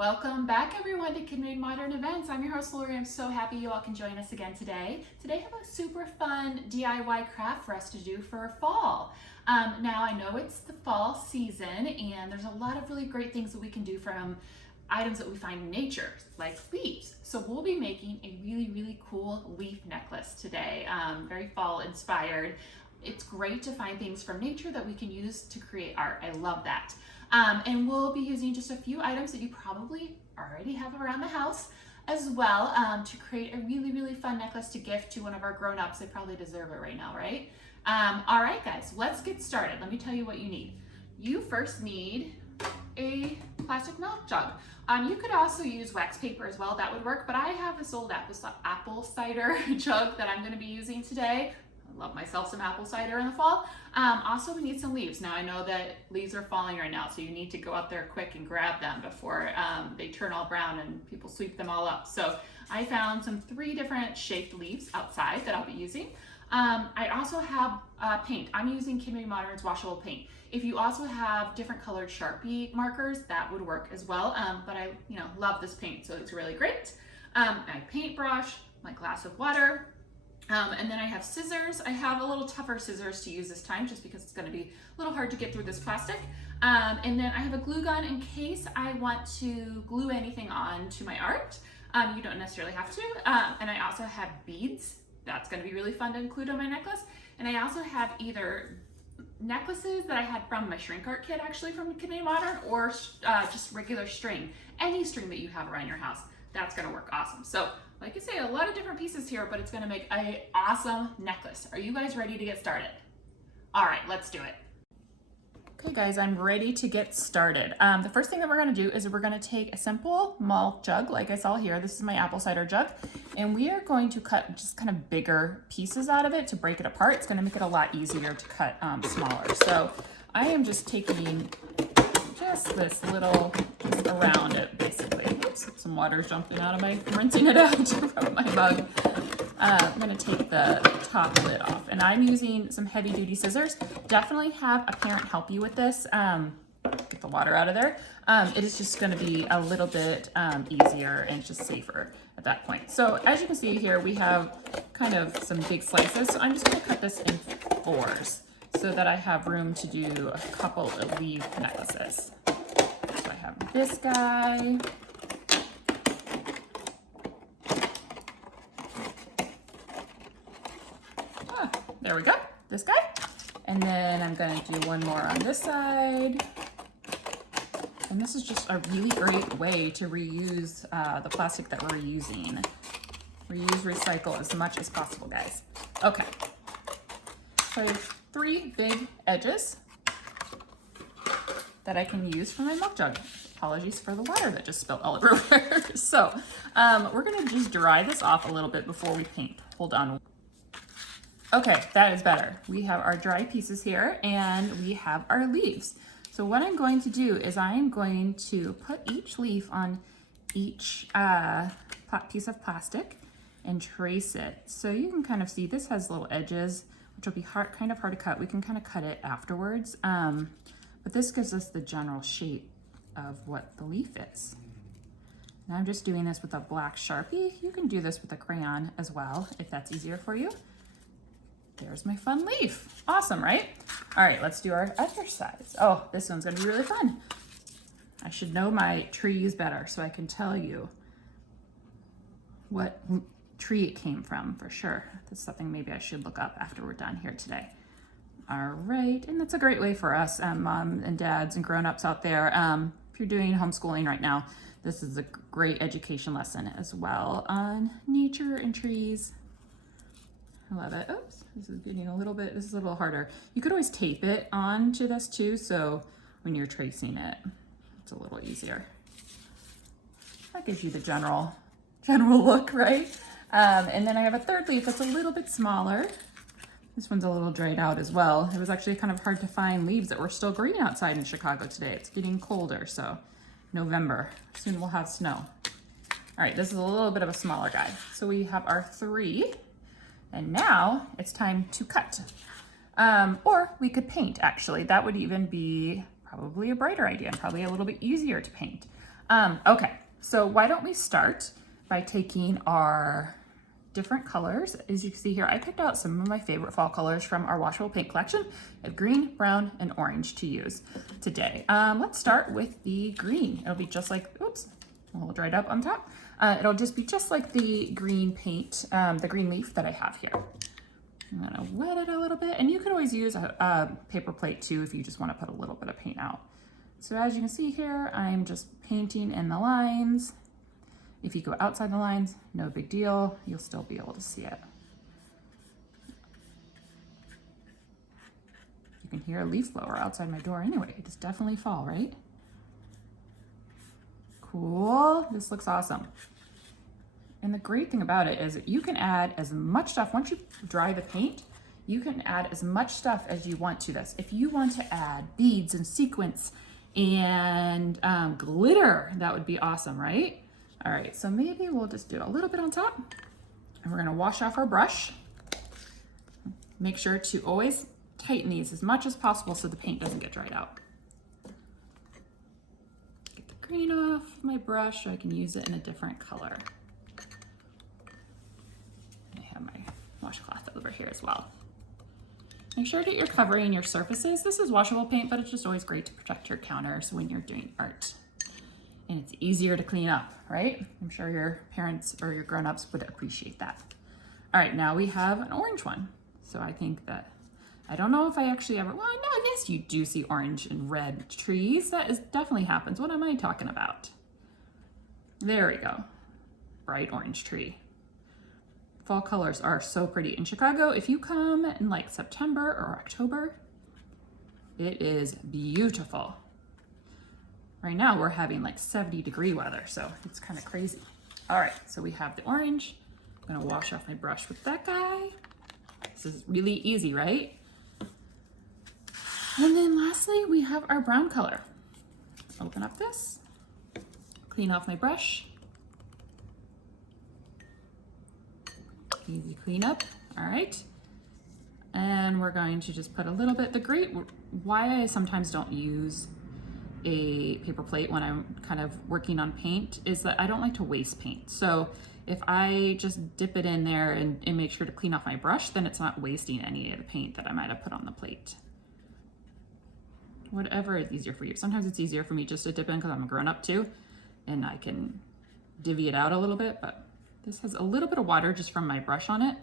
Welcome back everyone to KidMadeModern events. I'm your host Laurie. I'm so happy you all can join us again today. Today I have a super fun DIY craft for us to do for fall. Now I know it's the fall season and there's a lot of really great things that we can do from items that we find in nature, like leaves. So we'll be making a really cool leaf necklace today, very fall inspired. It's great to find things from nature that we can use to create art. I love that. And we'll be using just a few items that you probably already have around the house as well, to create a really fun necklace to gift to one of our grown-ups. They probably deserve it right now, right? All right guys, let's get started. Let me tell you what you need. You first need a plastic milk jug. You could also use wax paper as well, that would work, but I have this old apple cider jug that I'm gonna be using today. I love myself some apple cider in the fall. Also, we need some leaves. Now I know that leaves are falling right now, so you need to go out there quick and grab them before they turn all brown and people sweep them all up. So I found some 3 different shaped leaves outside that I'll be using. I also have paint. I'm using KidMadeModern's washable paint. If you also have different colored Sharpie markers, that would work as well. But I love this paint, so it's really great. My paintbrush, my glass of water, and then I have scissors. I have a little tougher scissors to use this time just because it's gonna be a little hard to get through this plastic. And then I have a glue gun in case I want to glue anything on to my art. You don't necessarily have to. And I also have beads. That's gonna be really fun to include on my necklace. And I also have either necklaces that I had from my shrink art kit, actually from KidMadeModern, or just regular string. Any string that you have around your house, that's gonna work awesome. So like I say, a lot of different pieces here, but it's gonna make an awesome necklace. Are you guys ready to get started? All right, let's do it. Okay guys, I'm ready to get started. The first thing that we're gonna do is we're gonna take a simple malt jug, like I saw here. This is my apple cider jug, and we are going to cut just kind of bigger pieces out of it to break it apart. It's gonna make it a lot easier to cut smaller. So I am just taking just this little, just around it basically. Oops, some water's jumping out of I'm rinsing it out from my mug. I'm gonna take the top lid off, and I'm using some heavy duty scissors. Definitely have a parent help you with this. Get the water out of there. It is just gonna be a little bit easier and just safer at that point. So as you can see here, we have kind of some big slices. So I'm just gonna cut this in 4s so that I have room to do a couple of leaf necklaces. So I have this guy. There we go, this guy. And then I'm gonna do one more on this side. And this is just a really great way to reuse the plastic that we're using. Reuse, recycle as much as possible, guys. Okay, so I have 3 big edges that I can use for my milk jug. Apologies for the water that just spilled all everywhere. So we're gonna just dry this off a little bit before we paint. Hold on. Okay, that is better. We have our dry pieces here and we have our leaves. So what I'm going to do is I am going to put each leaf on each piece of plastic and trace it. So you can kind of see this has little edges, which will be kind of hard to cut. We can kind of cut it afterwards. But this gives us the general shape of what the leaf is. And I'm just doing this with a black Sharpie. You can do this with a crayon as well, if that's easier for you. There's my fun leaf. Awesome, right? All right, let's do our other sides. Oh, this one's gonna be really fun. I should know my trees better so I can tell you what tree it came from for sure. That's something maybe I should look up after we're done here today. All right, and that's a great way for us mom and dads and grown-ups out there. If you're doing homeschooling right now, this is a great education lesson as well on nature and trees. I love it. Oops, this is getting a little bit, this is a little harder. You could always tape it onto this too, so when you're tracing it, it's a little easier. That gives you the general look, right? And then I have a 3rd leaf that's a little bit smaller. This one's a little dried out as well. It was actually kind of hard to find leaves that were still green outside in Chicago today. It's getting colder, so November. Soon we'll have snow. All right, this is a little bit of a smaller guy. So we have our 3. And now it's time to cut. Or we could paint, actually. That would even be probably a brighter idea and probably a little bit easier to paint. Okay, so why don't we start by taking our different colors. As you can see here, I picked out some of my favorite fall colors from our washable paint collection. I have green, brown, and orange to use today. Let's start with the green. It'll be just like, oops, a little dried up on top. It'll just be just like the green paint, the green leaf that I have here. I'm gonna wet it a little bit, and you can always use a paper plate too if you just wanna put a little bit of paint out. So as you can see here, I'm just painting in the lines. If you go outside the lines, no big deal, you'll still be able to see it. You can hear a leaf blower outside my door anyway. It's definitely fall, right? Cool, this looks awesome. And the great thing about it is that you can add as much stuff, once you dry the paint, you can add as much stuff as you want to this. If you want to add beads and sequins and glitter, that would be awesome, right? All right, so maybe we'll just do a little bit on top, and we're gonna wash off our brush. Make sure to always tighten these as much as possible so the paint doesn't get dried out. Get the green off my brush so I can use it in a different color. I have my washcloth over here as well. Make sure that you're covering your surfaces. This is washable paint, but it's just always great to protect your counters when you're doing art. And it's easier to clean up, right? I'm sure your parents or your grown-ups would appreciate that. All right, now we have an orange one. So I think that, I don't know if I actually ever, well, no, I guess you do see orange and red trees. That definitely happens. What am I talking about? There we go. Bright orange tree. Fall colors are so pretty. In Chicago, if you come in like September or October, it is beautiful. Right now we're having like 70-degree weather, so it's kind of crazy. All right, so we have the orange. I'm gonna wash off my brush with that guy. This is really easy, right? And then lastly, we have our brown color. Open up this, clean off my brush. Easy cleanup, all right. And we're going to just put a little bit, why I sometimes don't use a paper plate when I'm kind of working on paint is that I don't like to waste paint. So if I just dip it in there and make sure to clean off my brush, then it's not wasting any of the paint that I might have put on the plate. Whatever is easier for you. Sometimes it's easier for me just to dip in because I'm a grown-up too, and I can divvy it out a little bit, but this has a little bit of water just from my brush on it,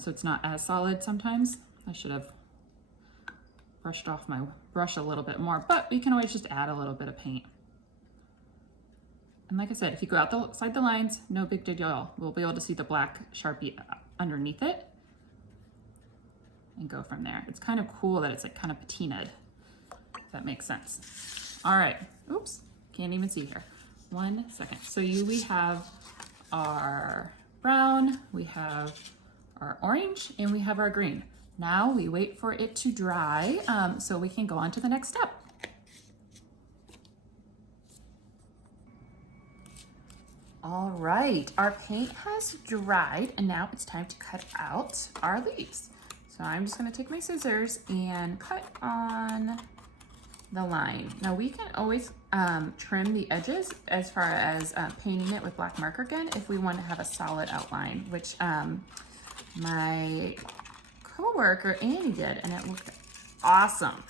so it's not as solid sometimes. I should have brushed off my brush a little bit more, but we can always just add a little bit of paint. And like I said, if you go outside the lines, no big deal. We'll be able to see the black Sharpie underneath it and go from there. It's kind of cool that it's like kind of patinaed, if that makes sense. All right, oops, can't even see here. 1 second. So we have our brown, we have our orange, and we have our green. Now we wait for it to dry so we can go on to the next step. All right, our paint has dried and now it's time to cut out our leaves. So I'm just gonna take my scissors and cut on the line. Now we can always trim the edges as far as painting it with black marker again if we want to have a solid outline, which my coworker Annie did, and it looked awesome.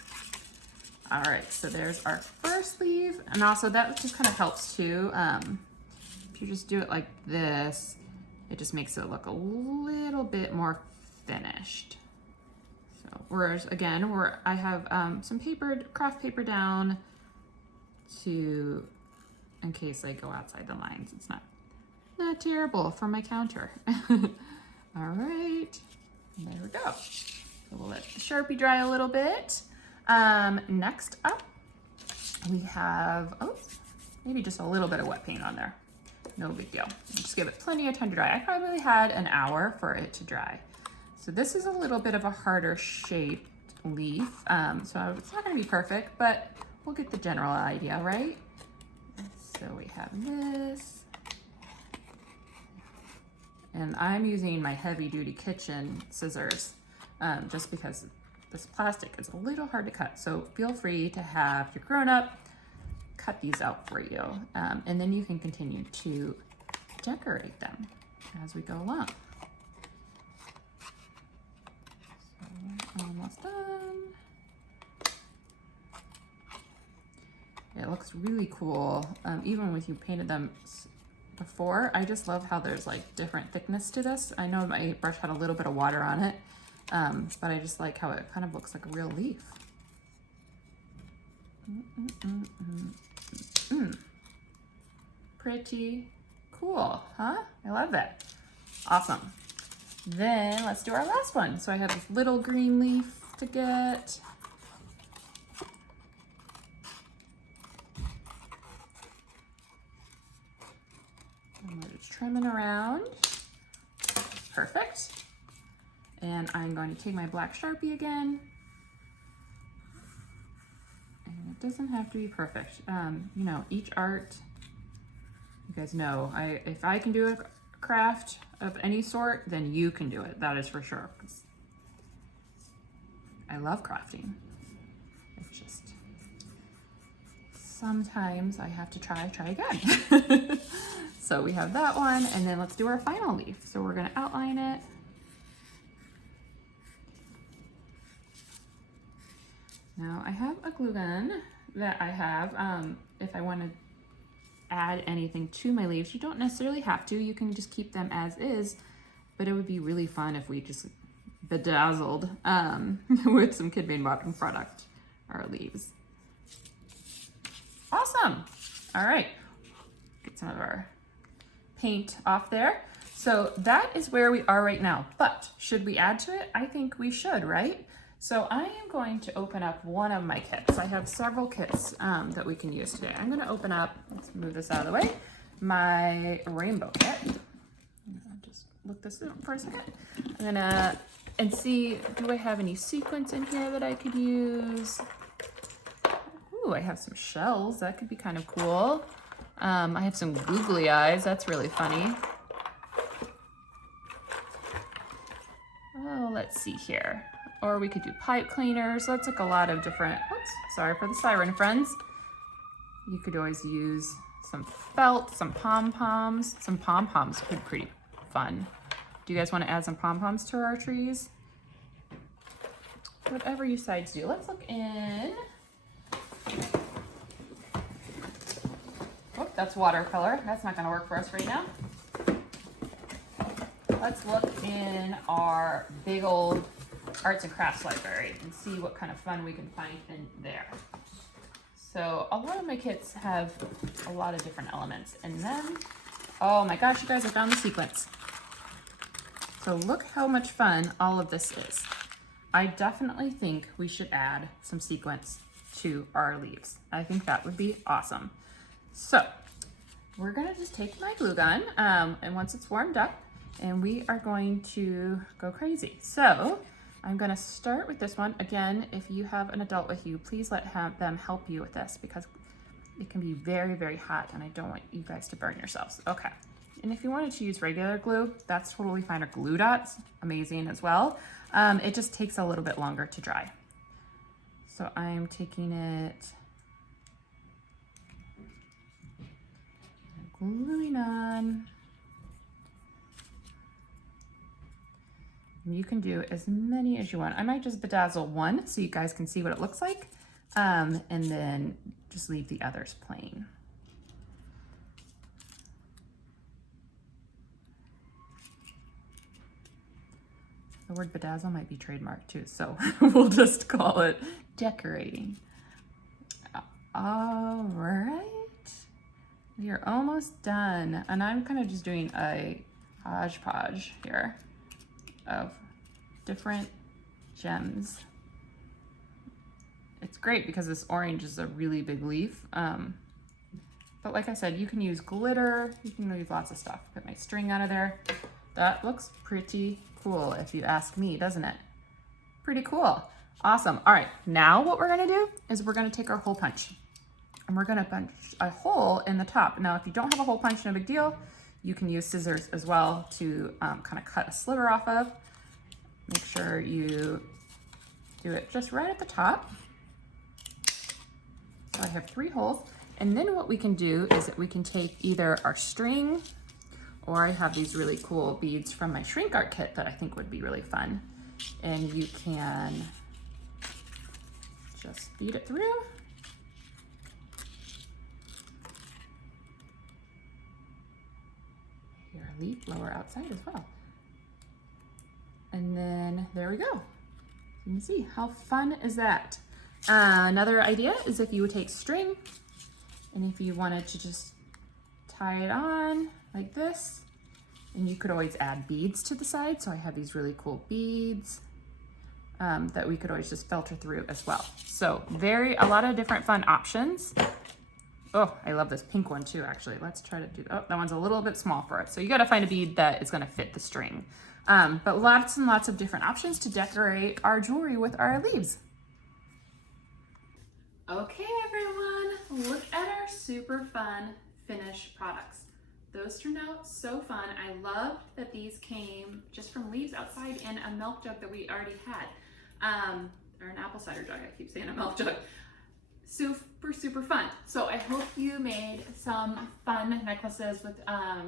All right, so there's our first leaf, and also that just kind of helps too. If you just do it like this, it just makes it look a little bit more finished. So whereas again, I have some craft paper down in case I go outside the lines. It's not terrible for my counter. All right. There we go. So we'll let the Sharpie dry a little bit. Next up, we have, maybe just a little bit of wet paint on there. No big deal. Just give it plenty of time to dry. I probably had an hour for it to dry. So this is a little bit of a harder shaped leaf. So it's not gonna be perfect, but we'll get the general idea, right? So we have this. And I'm using my heavy duty kitchen scissors just because this plastic is a little hard to cut. So feel free to have your grown-up cut these out for you. And then you can continue to decorate them as we go along. So we're almost done. It looks really cool, even with you painted them before. I just love how there's like different thickness to this. I know my brush had a little bit of water on it, but I just like how it kind of looks like a real leaf. Pretty cool, huh? I love that. Awesome. Then let's do our last one. So I have this little green leaf to get. And we're just trimming around. Perfect. And I'm going to take my black Sharpie again. And it doesn't have to be perfect. You know, each art, you guys know, if I can do a craft of any sort, then you can do it. That is for sure. I love crafting. It's just, sometimes I have to try again. So we have that one, and then let's do our final leaf. So we're gonna outline it. Now I have a glue gun that I have, if I want to add anything to my leaves. You don't necessarily have to, you can just keep them as is, but it would be really fun if we just bedazzled with some KidMadeModern product our leaves. Awesome. All right, get some of our paint off there. So that is where we are right now, but should we add to it? I think we should, right? So I am going to open up one of my kits. I have several kits that we can use today. I'm gonna open up, let's move this out of the way, my rainbow kit. Just look this up for a second. I'm gonna, and see, do I have any sequins in here that I could use? Ooh, I have some shells, that could be kind of cool. I have some googly eyes, that's really funny. Oh, let's see here. Or we could do pipe cleaners. That's like a lot of different, oops, sorry for the siren, friends. You could always use some felt, some pom-poms. Some pom-poms could be pretty fun. Do you guys want to add some pom-poms to our trees? Whatever you sides do. Let's look in. Oh, that's watercolor. That's not gonna work for us right now. Let's look in our big old arts and crafts library and see what kind of fun we can find in there. So a lot of my kits have a lot of different elements, and then, oh my gosh, you guys, I found the sequence. So look how much fun all of this is. I definitely think we should add some sequence to our leaves. I think that would be awesome. So we're gonna just take my glue gun, and once it's warmed up, and we are going to go crazy. So I'm gonna start with this one. Again, if you have an adult with you, please let them help you with this, because it can be very, very hot and I don't want you guys to burn yourselves. Okay, and if you wanted to use regular glue, that's totally fine, or glue dots, amazing as well. It just takes a little bit longer to dry. So I'm taking it, gluing on. You can do as many as you want. I might just bedazzle one so you guys can see what it looks like, and then just leave the others plain. The word bedazzle might be trademarked too, so we'll just call it decorating. All right, you're almost done. And I'm kind of just doing a hodgepodge here of different gems. It's great because this orange is a really big leaf. But like I said, you can use glitter, you can use lots of stuff. Get my string out of there. That looks pretty cool if you ask me, doesn't it? Pretty cool. Awesome. All right, now what we're gonna do is we're gonna take our hole punch and we're gonna punch a hole in the top. Now, if you don't have a hole punch, no big deal. You can use scissors as well to kind of cut a sliver off of. Make sure you do it just right at the top. So I have 3 holes. And then what we can do is that we can take either our string, or I have these really cool beads from my shrink art kit that I think would be really fun. And you can just bead it through. Here, leaf lower outside as well. And then there we go. You can see how fun is that. Another idea is if you would take string and if you wanted to just tie it on like this, and you could always add beads to the side. So I have these really cool beads that we could always just filter through as well. So a lot of different fun options. Oh, I love this pink one too, actually. Let's try to do, oh, that one's a little bit small for it. So you gotta find a bead that is gonna fit the string. But lots and lots of different options to decorate our jewelry with our leaves. Okay, everyone, look at our super fun finished products. Those turned out so fun. I love that these came just from leaves outside in a milk jug that we already had. Or an apple cider jug, I keep saying a milk jug. Super, super fun. So I hope you made some fun necklaces with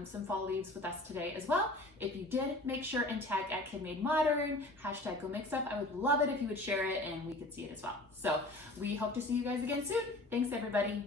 some fall leaves with us today as well. If you did, make sure and tag at KidMadeModern, hashtag gomakestuff. I would love it if you would share it and we could see it as well. So we hope to see you guys again soon. Thanks, everybody.